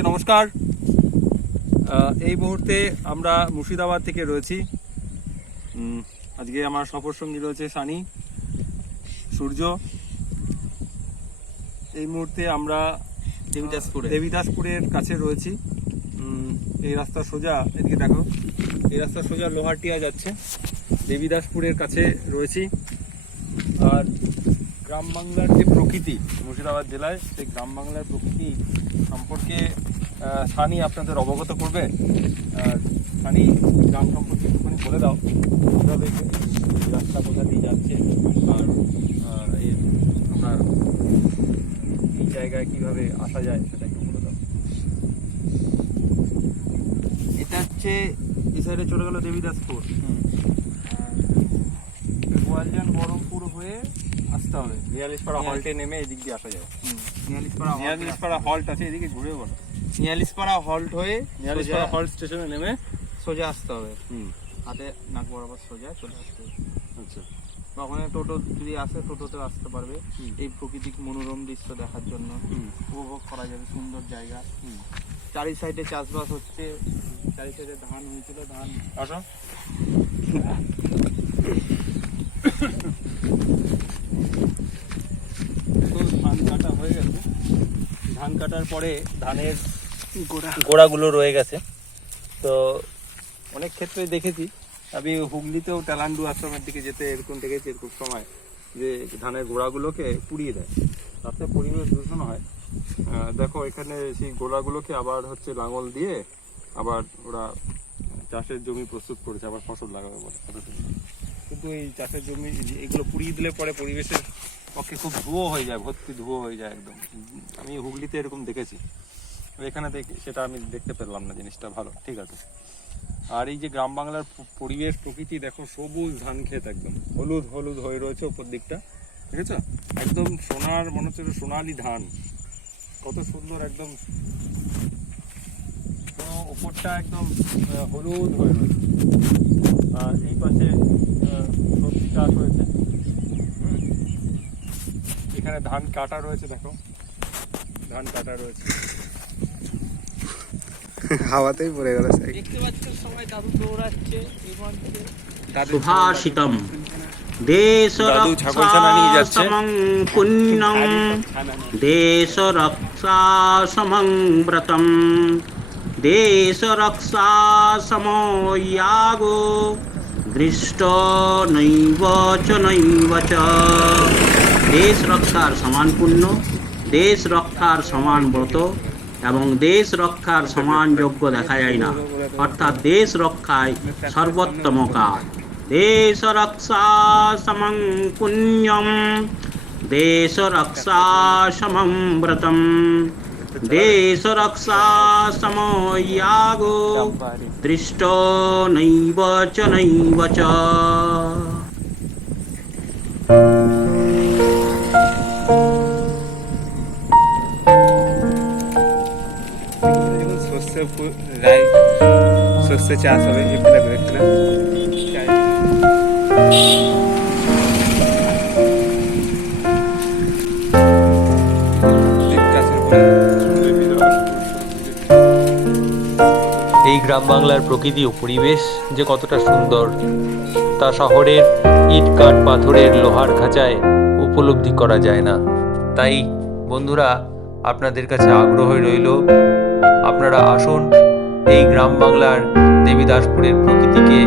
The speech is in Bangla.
নমস্কার। এই মুহূর্তে আমরা মুর্শিদাবাদ থেকে রয়েছি। আজকে আমার সফর সঙ্গী রয়েছে সানি সূর্য। এই মুহূর্তে আমরা দেবীদাসপুরে। দেবীদাসপুরের কাছে রয়েছি। এই রাস্তা সোজা এদিকে দেখো এই রাস্তা সোজা লোহাটিয়া যাচ্ছে। দেবীদাসপুরের কাছে রয়েছি। আর গ্রাম বাংলার যে প্রকৃতি মুর্শিদাবাদ জেলায় সেই গ্রাম বাংলার প্রকৃতি সম্পর্কে সানি আপনাদের অবগত করবে। আর সানি গ্রাম সম্পর্কে একটুখানি বলে দাও। কীভাবে রাস্তা কোথা দিয়ে যাচ্ছে আর এর আপনার এই জায়গায় কীভাবে আসা যায় সেটা একটু বলে দাও। এটা হচ্ছে এই সাইডে চলে গেল দেবীদাসপুর। গোয়ালজান বহরমপুর হয়ে আসতে হবে। নিয়ালিশপাড়া হল্টে নেমে এদিক দিয়ে আসা যায় নিয়ালিশপাড়া নিয়ালিশপাড়া হল্ট আছে এদিকে ঘুরে বলো। নিয়ালিশপাড়া হল্ট হয়ে নিয়ালিশপাড়া হল্ট স্টেশনে নেমে সোজা আসতে হবে। হাতে নাক বরাবর সোজা চলে আসতে হবে। আচ্ছা। বা ওখানে টোটো যদি আসে টোটোতে আসতে পারবে। এই প্রকৃতিক মনোরম দৃশ্য দেখার জন্য উপভোগ করা যাবে সুন্দর জায়গা। চারি সাইডে চাষবাস হচ্ছে। চারি সাইডে ধান হয়েছিল ধান আসো তো ধান কাটা হয়ে গেছে ধান কাটার পরে ধানের গোড়া। গোড়াগুলো রয়ে গেছে। তো অনেক ক্ষেত্রে দেখেছি আমি হুগলিতেও টালান্ডু আশ্রমের দিকে যেতে এরকম দেখেছি এরকম সময় যে ধানের গোড়াগুলোকে পুড়িয়ে দেয়। তাতে পরিবেশ দূষণ হয়। দেখো এখানে সেই গোড়াগুলোকে আবার হচ্ছে লাঙল দিয়ে আবার ওরা চাষের জমি প্রস্তুত করেছে আবার ফসল লাগাবে বলে। কিন্তু এই চাষের জমি এগুলো পুড়িয়ে দিলে পরে পরিবেশের পক্ষে খুব ধুয়ো হয়ে যায় ভর্তি ধুয়ো হয়ে যায় একদম। আমি হুগলিতে এরকম দেখেছি। এখানে দেখ- সেটা আমি দেখতে পেলাম না জিনিসটা ভালো ঠিক আছে। আর এই যে গ্রাম বাংলার পরিবেশ প্রকৃতি দেখো সবুজ ধান ক্ষেত একদম। হলুদ হলুদ হয়ে রয়েছে উপর দিকটা দেখেছ? একদম সোনার মনে হচ্ছে সোনালি ধান। কত সুন্দর একদম। কোনো উপরটা একদম হলুদ হয়ে রয়েছে। আর এই পাশে আহ, সবজি চাষ হয়েছে হুম। এখানে ধান কাটা রয়েছে দেখো। ধান কাটা রয়েছে। হাওয়াতেই পড়ে গেল দেখতে পাচ্ছেন সবাই দাদু দৌড়াচ্ছে সুভাষিতম। দাদু ছাগল ছানা নিয়ে পুণ্যম দেশরক্ষা সমং ব্রতম। দেশরক্ষা সময়াগো দৃষ্ট নৈব চ নৈব চ। দেশ রক্ষার সমান পুণ্য, দেশ রক্ষার সমান ব্রত এবং দেশ রক্ষার সমান যোগ্য দেখা যায় না। অর্থাৎ দেশ রক্ষায় সর্বোত্তম কাজ। দেশ রক্ষা সমং পুণ্যম, দেশ রক্ষা সমং ব্রতম। দেশ রক্ষা সময়াগো দৃষ্ট নৈব চ নৈব চ। চাষ হবে উপরে। এই গ্রাম বাংলার প্রকৃতি ও পরিবেশ যে কতটা সুন্দর, তা শহরের ইট কাঠ পাথরের লোহার খাঁচায় উপলব্ধি করা যায় না। তাই বন্ধুরা, আপনাদের কাছে আগ্রহ রইল আপনারা আসুন এই গ্রাম বাংলার দেবীদাসপুরের প্রকৃতিকে